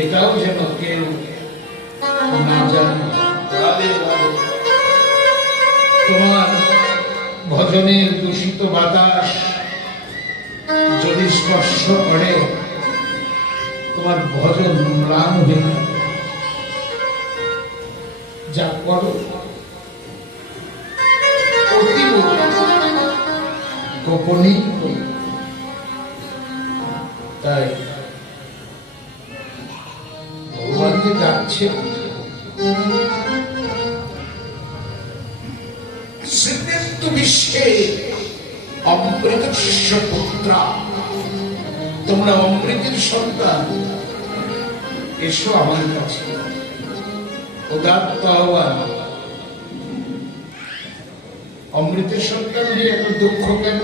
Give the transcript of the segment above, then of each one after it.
এটাও যেন কেউ না জানে। তোমার ভজনের দূষিত বাতাস যদি স্পর্শ করে তোমার ভজন ম্লান হয়ে যা করো অতীব গোপনীয়। তাই ভগবান যে ডাকছে শ্রীদেন্দু বিশ্বে অমৃতস্য পুত্রা, তোমরা অমৃতের সন্তান, এসো আমার কাছে। উদাত্ত আহ্বান। অমৃতের সন্তান হয়ে এত দুঃখ কেন,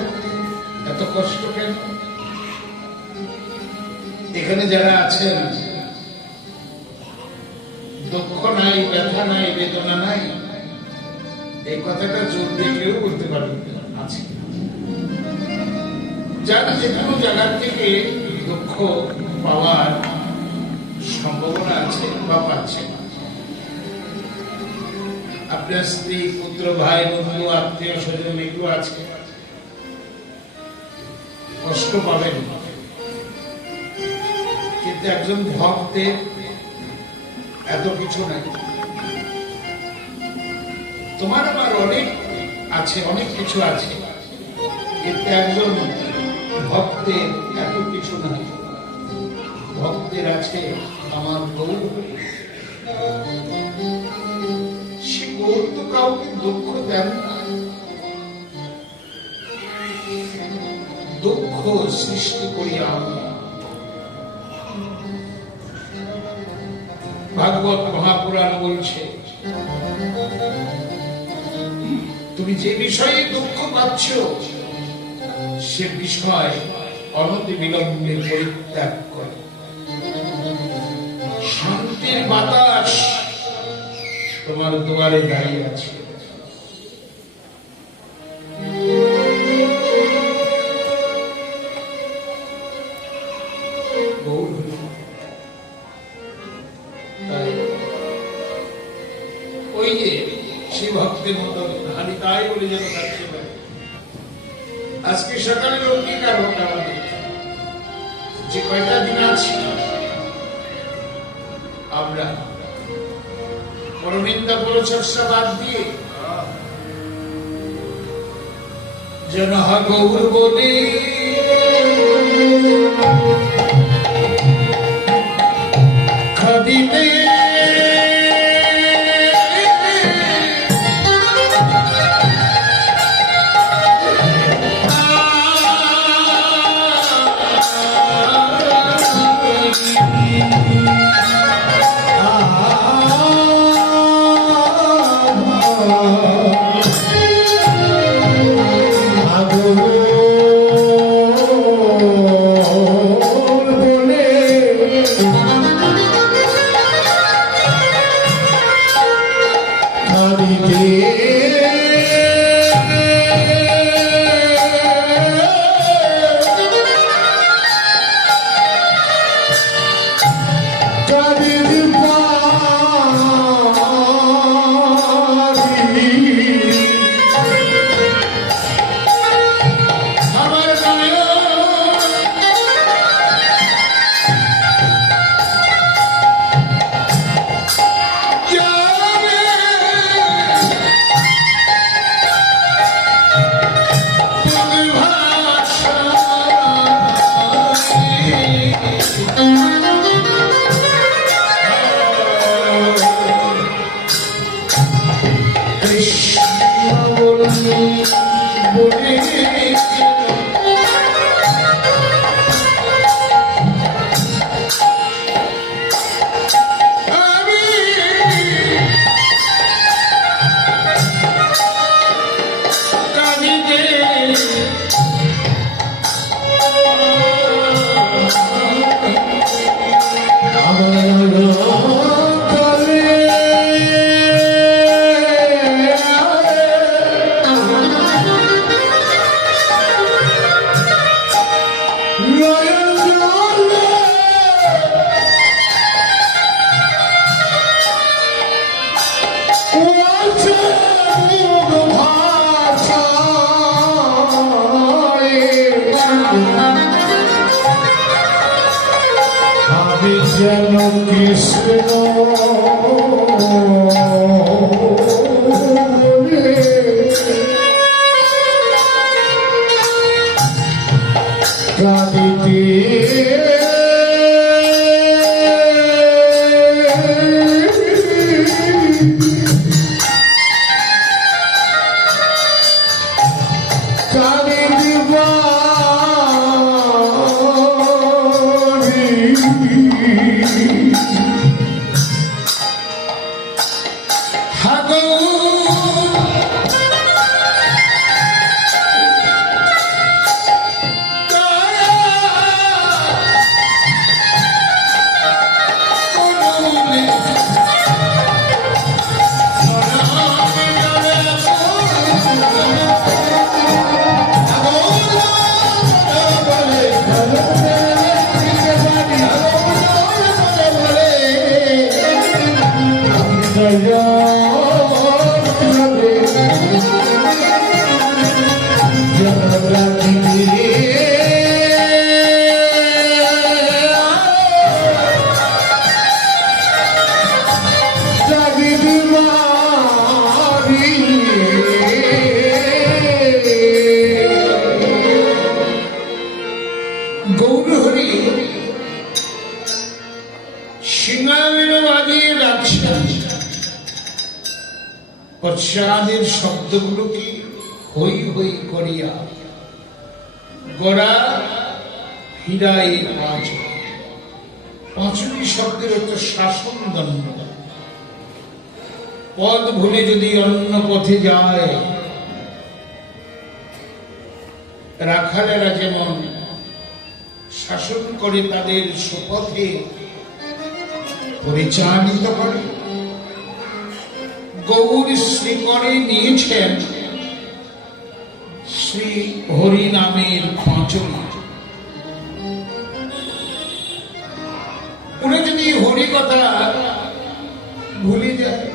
এত কষ্ট কেন? এখানে যারা আছেন দুঃখ নাই, ব্যথা নাই, বেদনা নাই, এই কথাটা জোর দিয়ে কেউ বলতে পারবেন আছে। যারা যে কোনো জায়গা থেকে দুঃখ পাওয়ার সম্ভাবনা আছে বা পাচ্ছে, আপনার স্ত্রী, পুত্র, ভাই, বন্ধু, আত্মীয় স্বজন এগুলো আছে, কষ্ট পাবেন। কিন্তু একজন ভক্তের এত কিছু নাই। তোমার আমার অনেক আছে, অনেক কিছু আছে, কিন্তু একজন ভক্তের এত কিছু নাই। ভক্তের আছে আমার গৌর। সে গৌর তো কাউকে দুঃখ দেন না, দুঃখ সৃষ্টি করিয়া আমরা। ভাগবত মহাপুরাণ বলছে, তুমি যে বিষয়ে দুঃখ পাচ্ছ সে বিষয় অনতি বিলম্বে পরিত্যাগ করে। শান্তির বাতাস তোমার দুয়ারে দাঁড়িয়ে আছে। ওই যে সে ভক্তের মতো হানি তাই বলে যেন থাকতে পারে। আজকে সকালের অঙ্গীকার হোক আমাদের, যে কয়টা দিন আছে আমরা পরনিন্দা পরচর্চা বাদ দিয়ে যেন গৌর বলে খাদিতে আমি যেন কৃষ্ণ পশ্চাদের শব্দগুলোকে হই হই করিয়া গড়া হীরায় পাঁচটি শব্দের অর্থ শাসন দণ্ড। পদ ভুলে যদি অন্য পথে যায়, রাখালেরা যেমন শাসন করে তাদের সুপথে পরিচালিত করে, গৌর শ্রীকরে নিয়েছেন শ্রী হরি নামের পাঁচন। উনি যদি হরি কথা ভুলে যায়,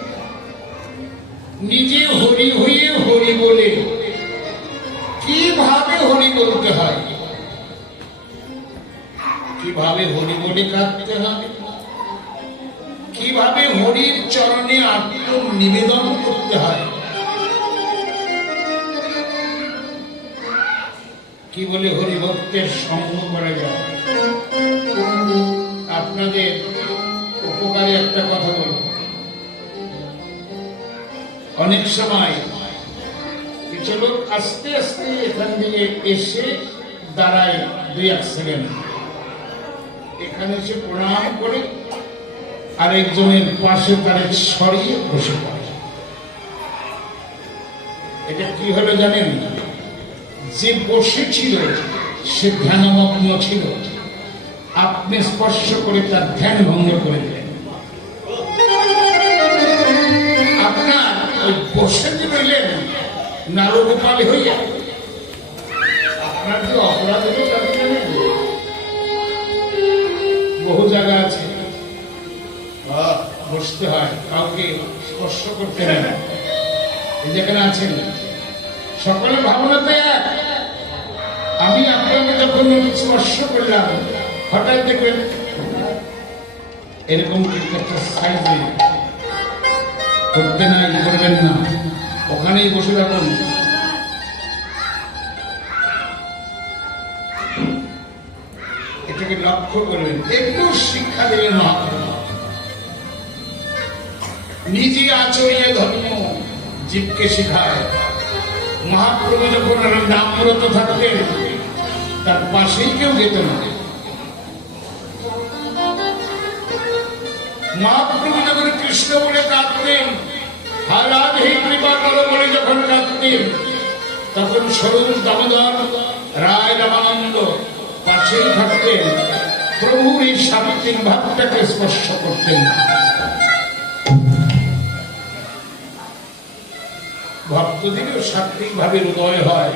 নিজে হরি হয়ে হরি বলে কিভাবে হরি বলতে হয়, কিভাবে হরি বলে কাঁদতে হবে, কিভাবে হরির চরণে আত্মনিবেদন করতে হয়, কি বলে হরিভক্তের সঙ্গ করা যায়। আপনাদের উপকারে একটা কথা বলব, অনেক সময় কিছু লোক আস্তে আস্তে এখান থেকে এসে দাঁড়ায় 2-1 সেকেন্ড, এখানে এসে প্রণাম করে আরেকজনের পাশে তারে সরিয়ে বসে পড়ে। এটা কি হলো জানেন? যে বসেছিল সে ধ্যানমগ্ন ছিল, আপনি স্পর্শ করে তার ধ্যান ভঙ্গ করে দিলেন। আপনার ওই বসে যে রইলেন নারগোপালে হইয়া, আপনার যে অপরাধ হলো তাকে জানেন? বহু জায়গা আছে বসতে হয়, কাউকে স্পর্শ করতে নেই। যেখানে আছেন সকলের ভাবনা তো এক। আমি আপনাকে যখন স্পর্শ করলাম, হঠাৎ দেখবেন এরকম একটা সাইজে করতে নাই, করবেন না, ওখানেই বসে থাকুন। এটাকে লক্ষ্য করবেন, একটু শিক্ষা দেবেন মহাপ্রভু। নিজে আচরিয়ে ধর্ম জীবকে শিখায়। মহাপ্রভু যখন নামরত থাকতেন, তার পাশেই কেউ যেত না। মহাপ্রভু যখন কৃষ্ণ বলে কাঁদতেন, হায় রাধে কৃপা করো বলে যখন কাঁদতেন, তখন স্বরূপ দামোদর রায় রামানন্দ পাশেই থাকতেন। প্রভুর এই সাত্বিক ভাবটাকে স্পর্শ করতেন না। ভক্তদেরও সাত্বিক ভাবে উদয় হয়,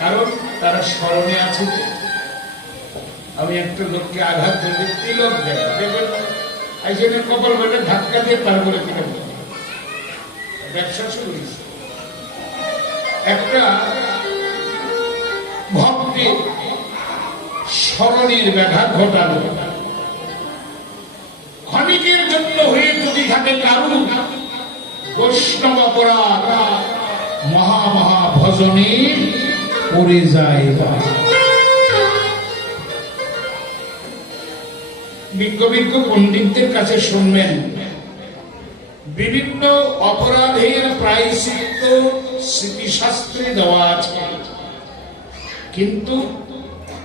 কারণ তারা স্মরণে আছে। আমি একটা লোককে আঘাত করে তিলক দেয়, দেখবেন একজনের কপাল বেটে ধাক্কা দিয়ে তারপরে তিলক ব্যবসা শুরু হয়েছে। একটা ভক্তের স্মরণের ব্যাঘাত ঘটালো। ক্ষণিকের জন্য হয়ে যদি থাকে কারু বৈষ্ণব অপরাধ, মহা মহা ভজনে পড়ে যায়। বিজ্ঞ বিজ্ঞ পণ্ডিতদের কাছে শুনবেন, বিভিন্ন অপরাধের প্রায়শ্চিত্ত স্মৃতিশাস্ত্রে দেওয়া আছে, কিন্তু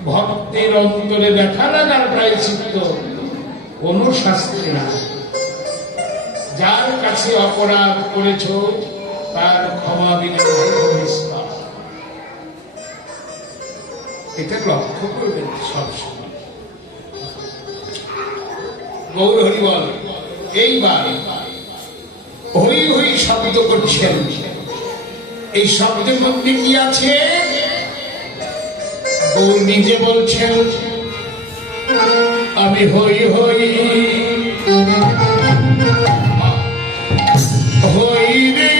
ভক্তের অন্তরে ব্যথা লাগার প্রায়শ্চিত্ত কোন শাস্ত্রে না। যার কাছে অপরাধ করেছ তার ক্ষমা বিনে এটা লক্ষ্য করবেন সবসময়। গৌর হরি বল। এইবার হই হই শব্দ করছেন, এই শব্দের মধ্যে কি আছে? গৌর নিজে বলছেন, আমি হই হই হই রে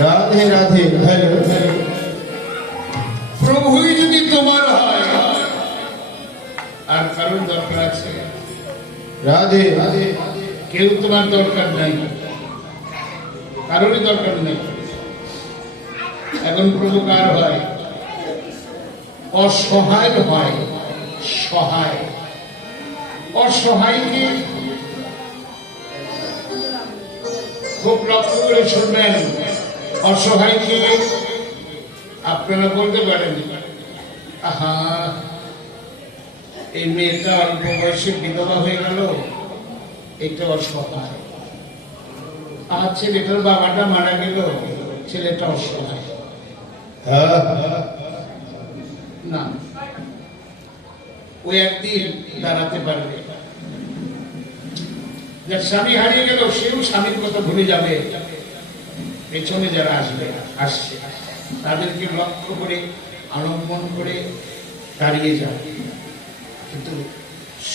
রাধে রাধে। প্রভুই যদি তোমার হয় আর কারণ দরকার আছে? রাধে রাধে। কেউ তোমার দরকার নাই, কারোরই দরকার নেই। এখন প্রভু কার হয়? অসহায় হয়। সহায় অসহায়কে খুব লক্ষ্য করে শুনবেন। অসহায়কে আপনারা বলতে পারেন, আহা এই মেয়েটা অল্প বয়সে বিধবা হয়ে গেল, এটা অসহায়। আর ছেলেটার বাবাটা মারা গেল, ছেলেটা অসহায়। না, ওই একদিন দাঁড়াতে পারবে। যার স্বামী হারিয়ে গেল সেও স্বামীর কথা ভুলে যাবে। পেছনে যারা আসছে তাদেরকে লক্ষ্য করে আলম্বন করে দাঁড়িয়ে যাবে। কিন্তু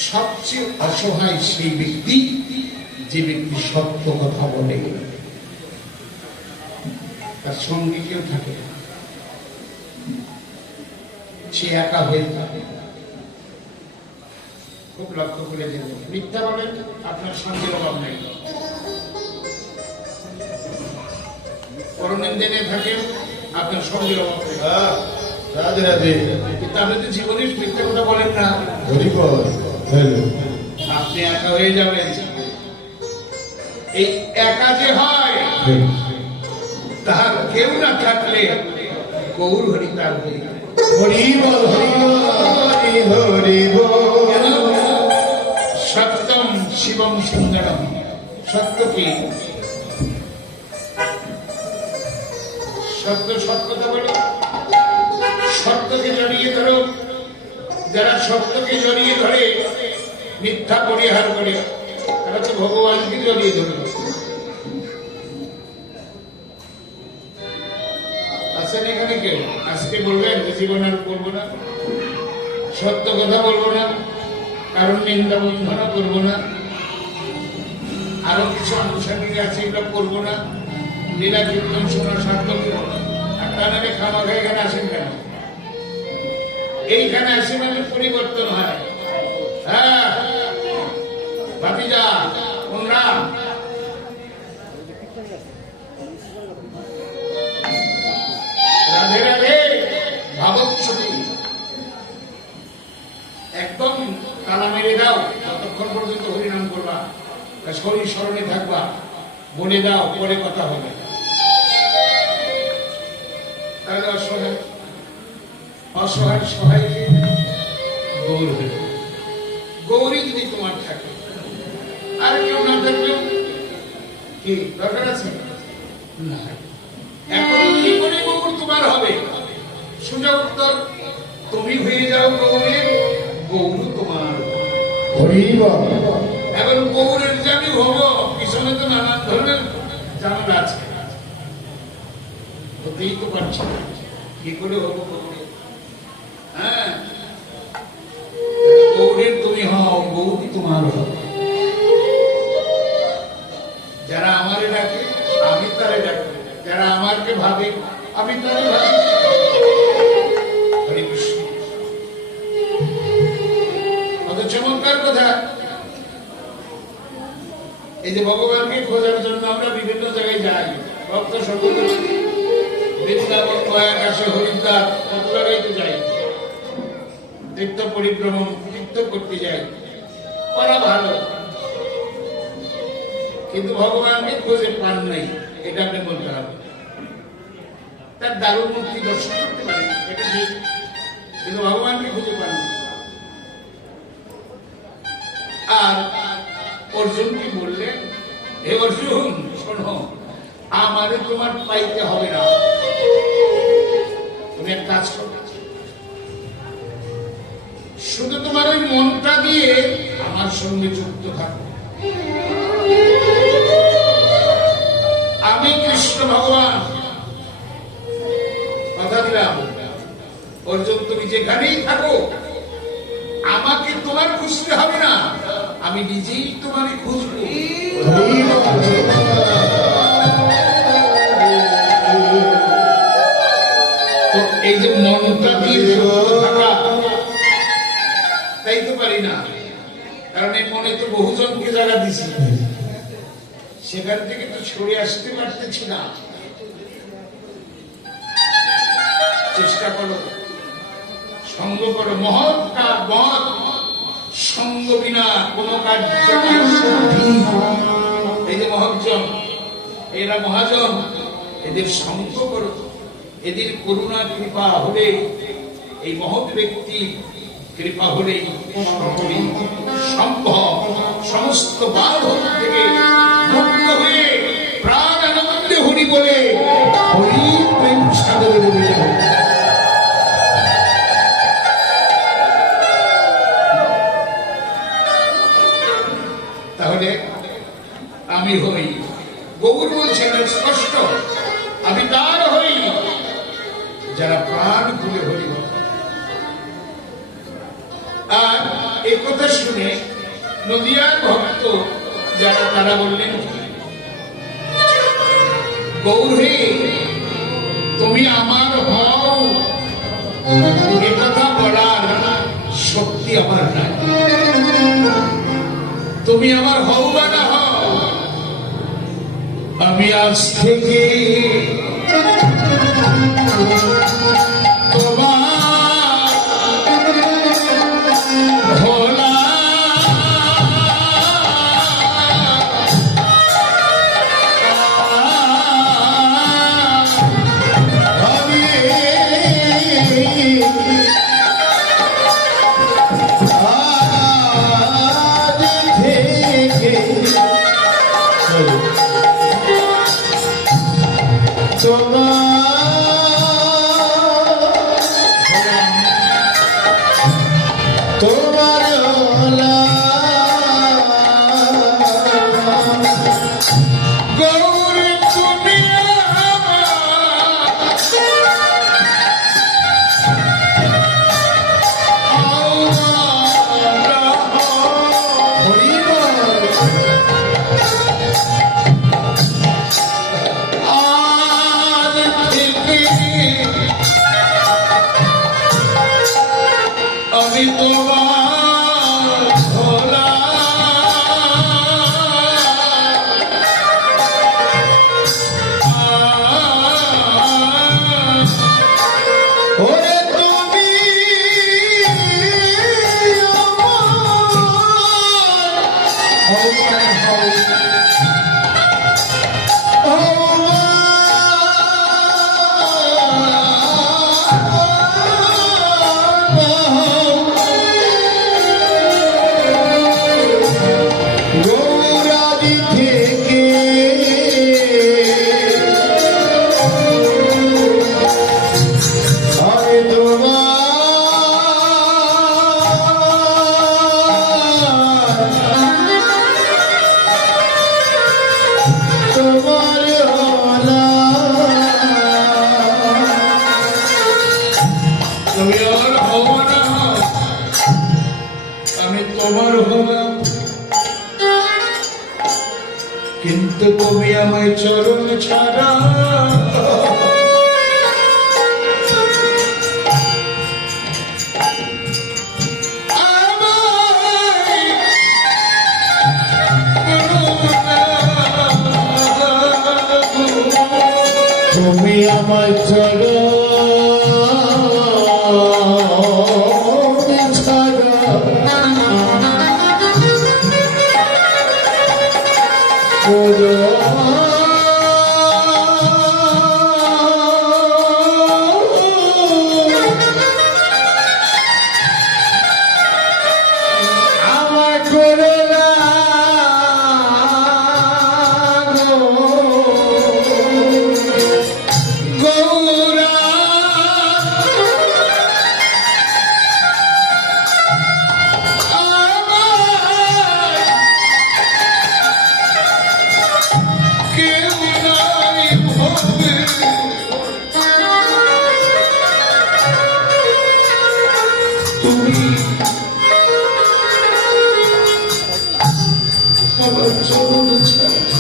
সবচেয়ে অসহায় সেই ব্যক্তি যে ব্যক্তি সত্য কথা বলে, তার সঙ্গে কেউ থাকে না, সে একা হয়ে যাবে। খুব লক্ষ্য করে দেবেন। মিথ্যা বলেন, আপনার সঙ্গের অভাব নেই। পরনিন্দে থাকেন, আপনার সঙ্গের অভাব নেই। রাধে রাধে। কিন্তু আপনি তো জীবনে মিথ্যা কথা বলেন না, হরিবল। আপনি একা হয়ে যাবেন। এই একা যে হয় তাহার কেউ না থাকলে গৌর হরি তার হরি হরি বল হরি বল হরি বল। সত্যম শিবম সুন্দরম। সত্য কি? সত্য সত্যতা বলো। সত্যকে জড়িয়ে ধরো। যারা সত্যকে জড়িয়ে ধরে মিথ্যা পরিহার করে তারা তো ভগবানকে জড়িয়ে ধরল। আছেন এখানে কেউ আজকে বলবেন জীবন আর করবো না, সত্য কথা বলবো না, কারণ নিন্দা বন্ধনা করবো না, আরো কিছু আনুষঙ্গিক আছে এগুলো করবো না, লীলা কীর্তন শোনা সাধ্য করবো না। আর তা নামে খামাখা এখানে আসেন কেন? এইখানে আসে মানে পরিবর্তন হয়। হ্যাঁ ভাতিজা তোমরা রাধে রাধে ভাবক ছবি একদম তালা মেরে দাও। যতক্ষণ পর্যন্ত হরিনাম করবা, শরীর স্মরণে থাকবা, বলে দাও, পরে কথা হবে। তাহলে অসহায় অসহায় সহায় গৌর হয়ে গৌরী যদি তোমার থাকে, আর কেউ না থাকলেও কি দরকার আছে না। এখন কি করে গৌর তোমার হবে? সুযোগ উত্তর, তুমি হয়ে যাও গৌরের, গৌর তোমার। হরি বল। এখন গৌরের যে আমি হব, পিছনে তো নানান ধরনের ঝামেলা আছে, হতেই তো পারছি না। কি করে হবো গৌরের? হ্যাঁ, গৌরের তুমি হও, গৌরী তোমার হও। যারা আমারে ডাকে আমি তারে ডাকি, যারা আমাকে ভাবে আমি তারে ভাবি। হরে কৃষ্ণ। কত চমৎকার কথা। এই যে ভগবানকে খোঁজার জন্য আমরা বিভিন্ন জায়গায় যাই, ভক্ত সকল বৃন্দাবন, আকাশে, হরিদ্বার, কত জায়গায় তো যাই, তীর্থ পরিভ্রমণ তীর্থ করতে যাই, করা ভালো, কিন্তু ভগবানকে খুঁজে পান নাই, এটা আপনি বলতে হবে। তার দারুণ মূর্তি দর্শন করতে পারেন, এটা ঠিক, কিন্তু ভগবানকে খুঁজে পান নাই। আর অর্জুন কি বললেন? হে অর্জুন শোনো, আমারে তোমার পাইতে হবে না, তুমি এক কাজ করো, শুধু তোমার ওই মনটা দিয়ে আমার সঙ্গে যুক্ত থাকো। আমি কৃষ্ণ ভগবান কথা দিলাম, অর্জুন তুমি যেখানেই থাকো আমাকে তোমার খুঁজতে হবে না, আমি নিজেই তোমাকে খুঁজবো। তো এই যে মনটা দিয়ে যুক্ত থাকা, তাই তো পারি না, কারণ এই মনে তো বহুজনকে জায়গা দিছি, সেখান থেকে তো ছড়ে আসতে পারতেছি না। চেষ্টা করো, সঙ্গ করো। মহৎ সঙ্গ বিনা কোন কার্য। এই যে মহাজন, এরা মহাজন, এদের সঙ্গ করো, এদের করুণা কৃপা হলে, এই মহৎ ব্যক্তি কৃপা হলে সকলেই সম্ভব। সমস্ত বাধক থেকে মুক্ত হয়ে প্রাণ আনন্দে হরি বলে হরি প্রেম সাগরে ডুবে যাবে। তাহলে আমি হই, গৌর বলছেন স্পষ্ট, আমি তার হই যারা প্রাণ খুলে হরি বলে। আর এই কথা শুনে নদিয়ার ভক্ত যারা, তারা বললেন গৌর হে তুমি আমার হও, এ কথা বলার শক্তি আমার নাই। তুমি আমার হও বা না হও, আমি আজ থেকে তোমার গৌর তুমি আমি তোমার ভোলা ওরে তুমি গৌরাদি থেকে আমি তোমার তুমি আর হব না আমি তোমার হলাম কিন্তু তুমি আমায় চরণ ছাড়া তুমি আমার চলো আমার করে গৌরা কেউ নাই ভবে তুমি আমার চরণ ছাড়া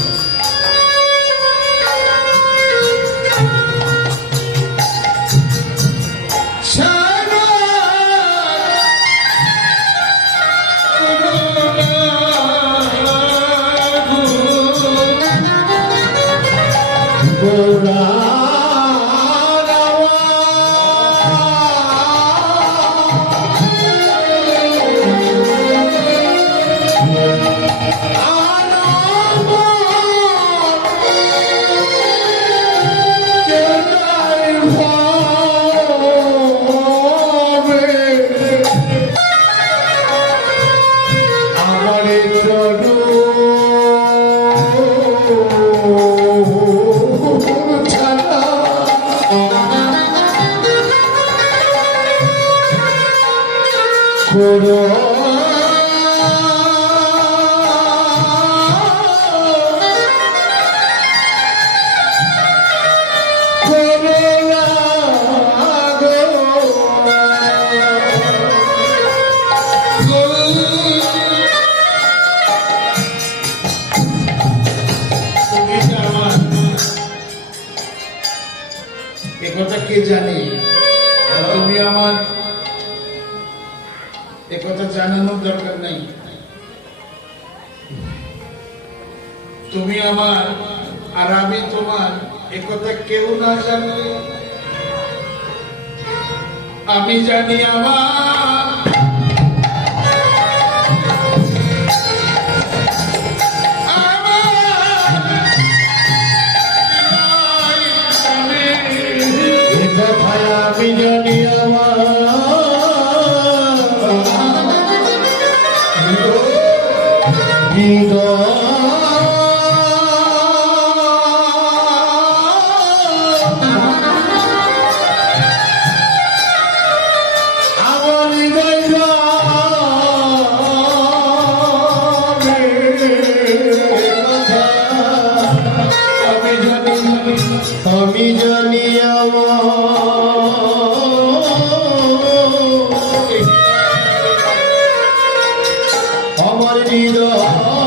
একথা কে জানে আর তুমি আমার একথা জানানোর দরকার নাই তুমি আমার আর আমি তোমার একথা কেউ না জানলে আমি জানি আমার আমি জানি আমার হৃদয় আমি জানি আমার হৃদয়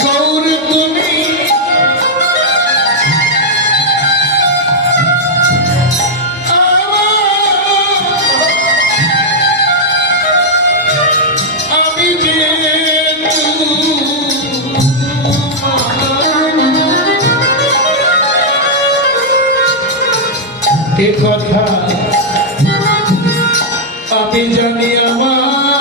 গৌর তুমি আমি যে এ কথা আমি জানি আমার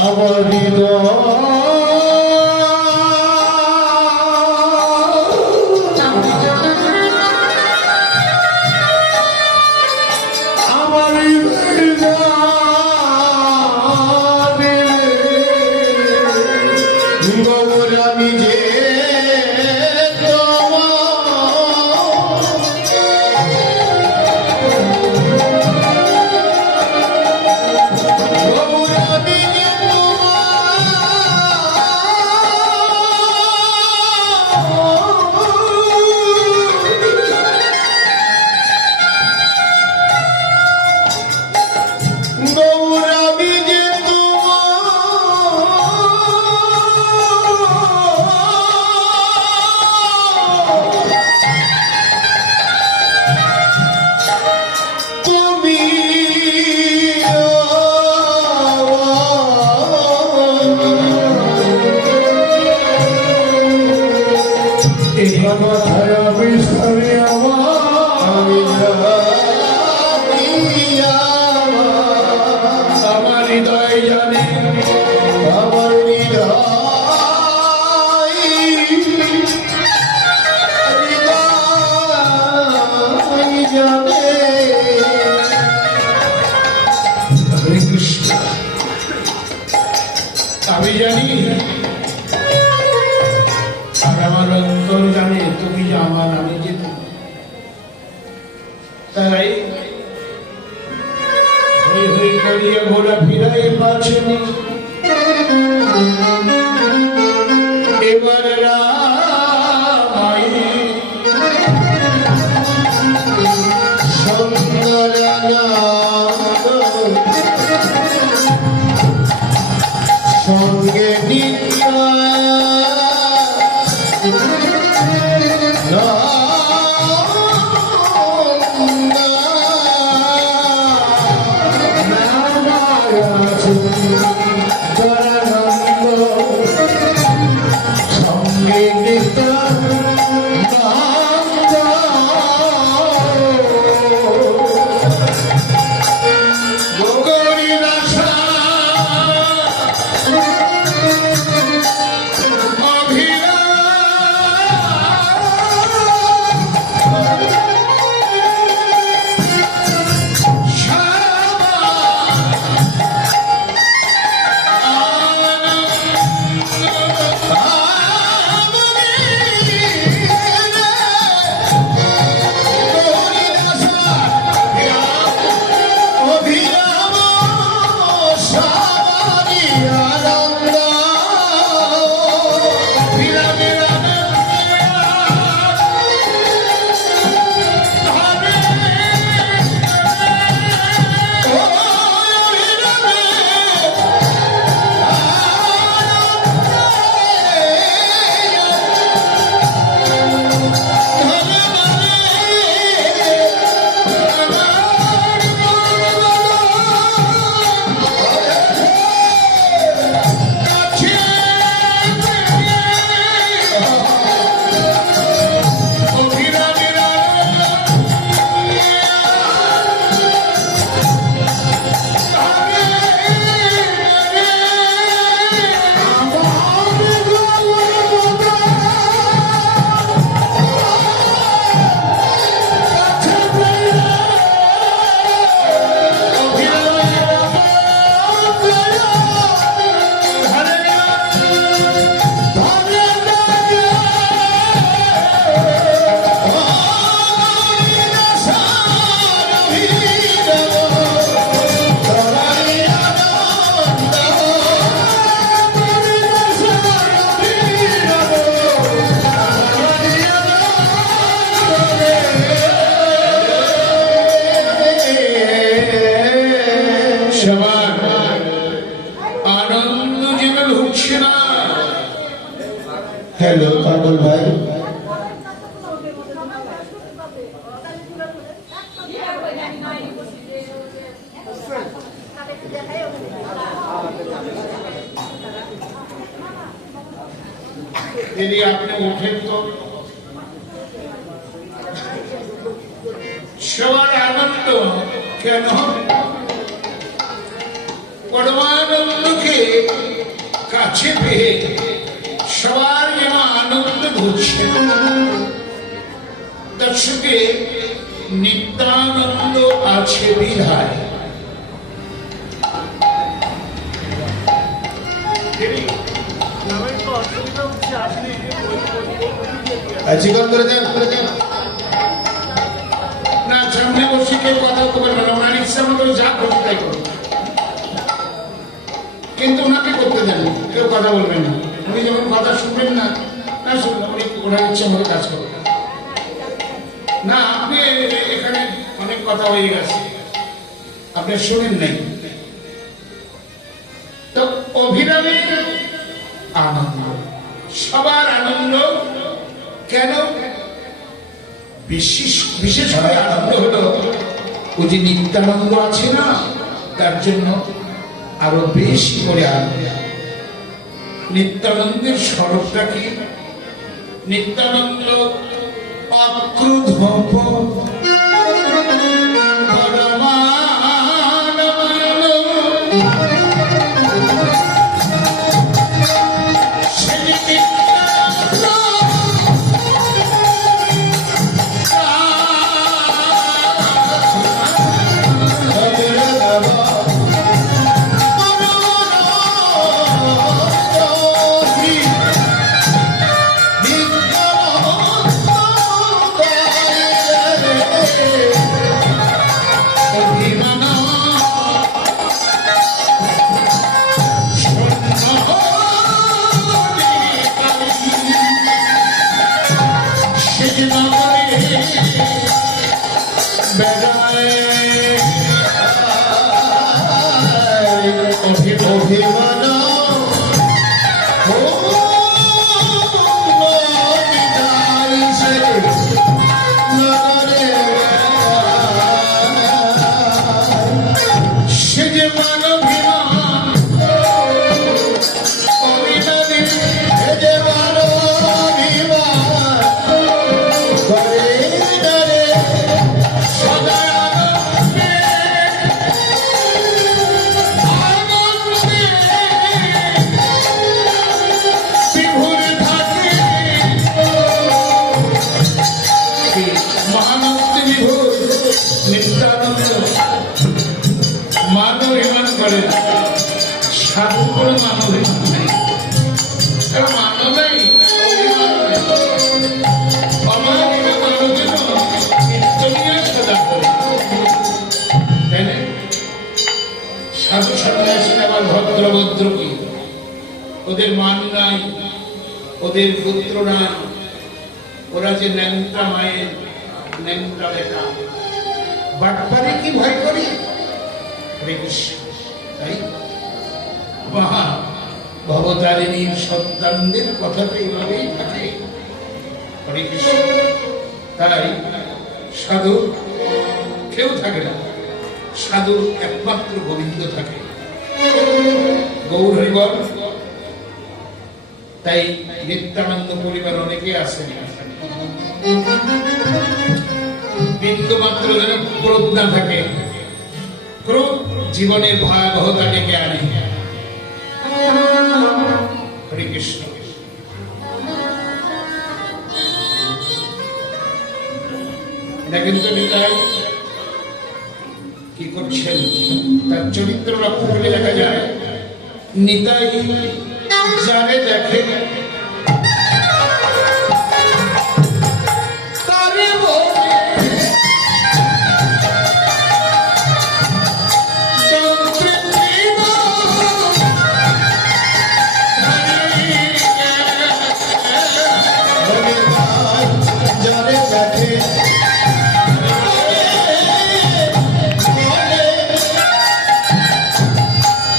আমার হৃদয় আমার হৃদয় গৌর আমি যে কথায় বিস্তারে আমি আমার হৃদয় জানে আমার হৃদয় জানে হরে কৃষ্ণ আমি জানি আর আমার অন্তর জানে তুমি যে আমার আমি যে তাই হই হই করিয়া ঘোরা ফিরাই পাচ্ছেনি এবার রামাই সুন্দর সঙ্গে নিত্য यदि आपने उठे तो সবার আনন্দ কেন পরমানন্দকে কাছে পেয়ে সবার যেন আনন্দ ঘুরছে তার সঙ্গে নিত্যানন্দ আছে বিধায় জীবন করে যান না সামনে বসে কেউ কথা বলতে পারবে না ওনার ইচ্ছা মতো যা করতে তাই করবে কিন্তু ওনাকে করতে দেন কেউ কথা বলবেন না উনি যেমন কথা শুনবেন না না শুনবেন উনি ওনার ইচ্ছা মতো কাজ করবেন না আপনি এখানে অনেক কথা হয়ে গেছে আপনি শুনেন নাই তো অভিরামে আনন্দ সবার আনন্দ কেন বিশেষভাবে আনন্দ হলো ওই যে নিত্যানন্দ আছে না তার জন্য আরো বেশি করে আনন্দ নিত্যানন্দের স্বরূপটা কি নিত্যানন্দ অক্রুধ সাধু সন্ন্যাসী আবার ভদ্রভদ্র কি ওদের মান নাই ওদের পুত্র নাই ওরা যে ন্যাংটা মায়ের ন্যাংটা বেটা বাটপারে কি ভয় করি তাই মহা ভবতারিণীর সন্তানদের কথা তো এইভাবেই থাকে হরে কৃষ্ণ তাই সাধু কেউ থাকে না সাধু একমাত্র গোবিন্দ থাকে গৌর হরিবল তাই নিত্যানন্দ পরিবার অনেকে আসেন বিন্দু মাত্র যেন ক্রোধ না থাকে ক্রোধ জীবনের ভয়াবহতা ডেকে আনে হরে কৃষ্ণ দেখেন তো নিতাই কি করছেন তার চরিত্র লক্ষ্য করলে দেখা যায় নিতাই যারে দেখে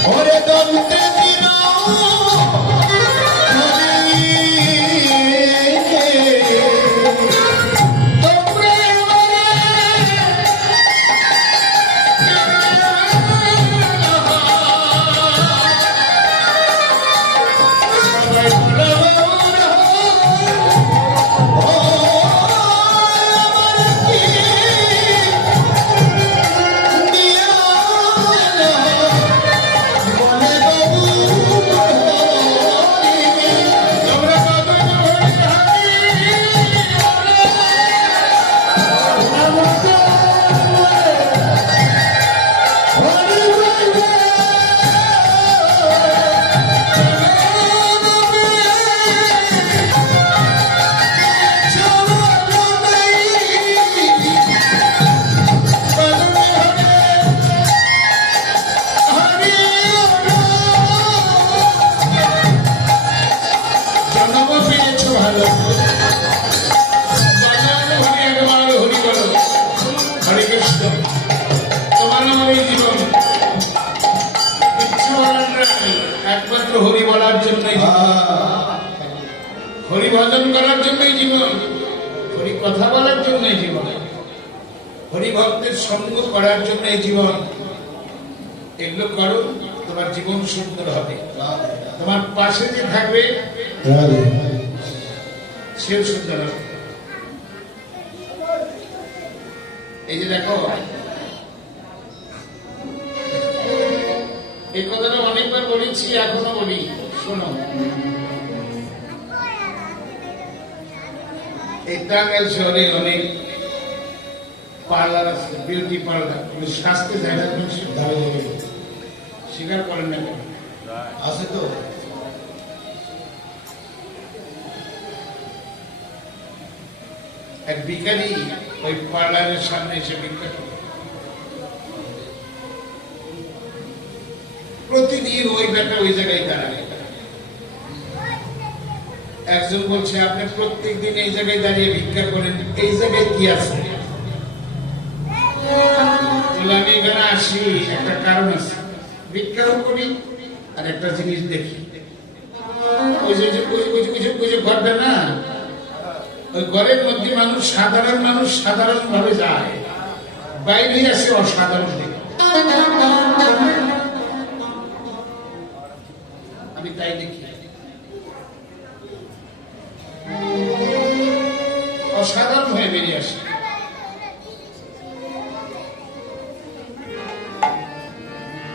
Hare একমাত্র হরি বলার জন্যই হরি ভজন করার জন্যই জীবন, হরি কথা বলার জন্যই জীবন, হরি ভক্তের সঙ্গ করার জন্যই জীবন। এগুলো করো, তোমার জীবন সুন্দর হবে। তোমার পাশে যে থাকবে সেও সুন্দর হবে। এই যে দেখো, এই কথাটা অনেকবার বলেছি, এখনো বলি, শোনো। এই টাঙ্গাইল শহরে অনেক পার্লার আছে, বিউটি পার্লার, স্বাস্থ্য জায়গা স্বীকার করেন না কেন? আছে তো। এক ভিখারি ওই পার্লারের সামনে এসে ভিক্ষা করে। প্রতিদিন ওই ব্যাটা ওই জায়গায় দাঁড়ায়। একজন বলছে, আপনি প্রত্যেকদিন এই জায়গায় দাঁড়িয়ে ভিক্ষা করেন, এই জায়গায় কি আছে? আমি এখানে আসি, একটা কারণ আছে, ভিক্ষাও করি আর একটা জিনিস দেখি। ওই যে ঘরটা না, ওই ঘরের মধ্যে মানুষ সাধারণ ভাবে যায়, বাইরে আসে অসাধারণ দেখে। আমি তাই দেখি, অসাধারণ হয়ে বেরিয়ে আসে।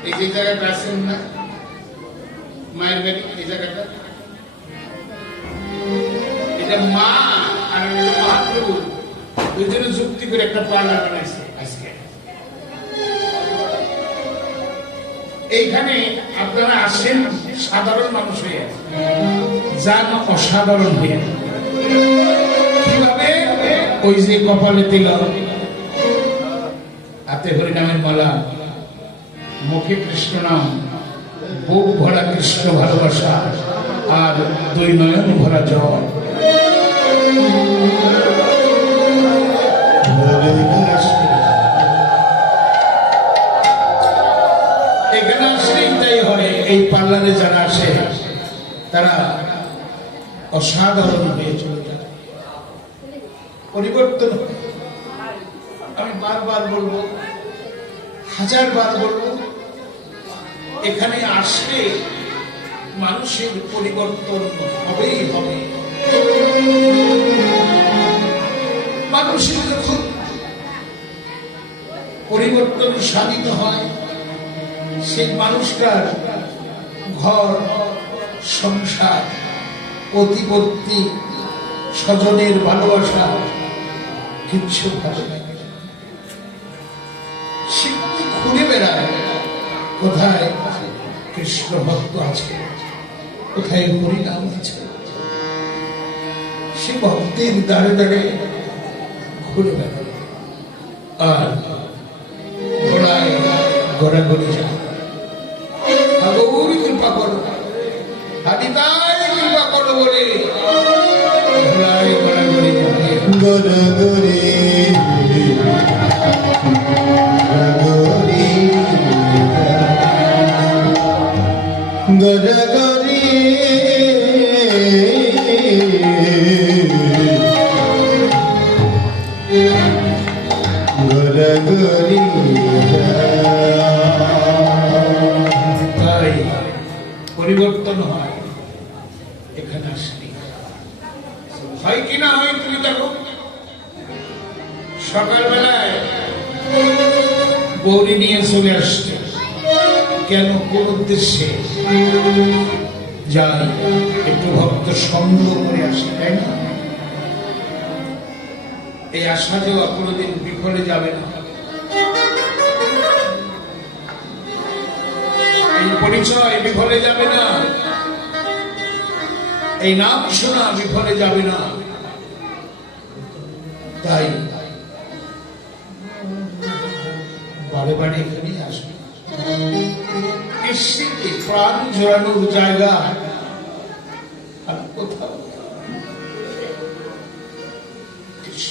এই যে জায়গাটা আছেন না, মায়ের বাড়ি, এই জায়গাটা, এটা মা আর মহাপ্রভু দুজনে যুক্তি করে একটা পার্লার বানাইছে আজকে। এইখানে আপনারা আসেন সাধারণ মানুষ হয়ে, যান অসাধারণ হয়ে। কিভাবে? ওই যে কপালে তিলক, হাতে হরিনামের মালা, মুখে কৃষ্ণ নাম, বুক ভরা কৃষ্ণ ভালোবাসা, আর দুই নয়ন ভরা জল। এখানে আসলেই তাই হয়। এই পার্লারে যারা আসে তারা অসাধারণ হয়ে চলে যায়, পরিবর্তন। আমি বারবার বলবো, হাজারবার বলবো, এখানে আসলে মানুষের পরিবর্তন হবেই হবে। মানুষের যখন পরিবর্তন সাধিত হয়, সেই মানুষটার ঘর সংসার, প্রতিপত্তি, স্বজনের ভালোবাসা কিচ্ছু ভালো লাগে। সে ঘুরে বেড়ায়, কোথায় কৃষ্ণ ভক্ত আছে, কোথায় হরিনাম আছে। সে ভক্তের দাঁড়ে দাঁড়ে ঘুরে বেড়ায় আর ঘোড়ায় ঘোরাঘুরি যায়। কৃপা করো, হাদিতায় কৃপা করো বলে ঘোড়ায় ঘোরাঘুরি যায়। গরগরে গরগরে গরগরে। তাই পরিবর্তন হয় এখানে আসলে। হয় কিনা হয়, তুমি দেখো সকালবেলায় গৌরী নিয়ে চলে আসছে, কেন, কোন উদ্দেশ্যে? যাই একটু ভক্ত সঙ্গ করে আসি, তাই না? এই আশা যে কোনোদিন বিফলে যাবে না, এই পরিচয় বিফলে যাবে না, এই নাম শোনা বিফলে যাবে না। তাই বারে বারে এখানে আসবে। প্রাণ জোড়ানোর জায়গা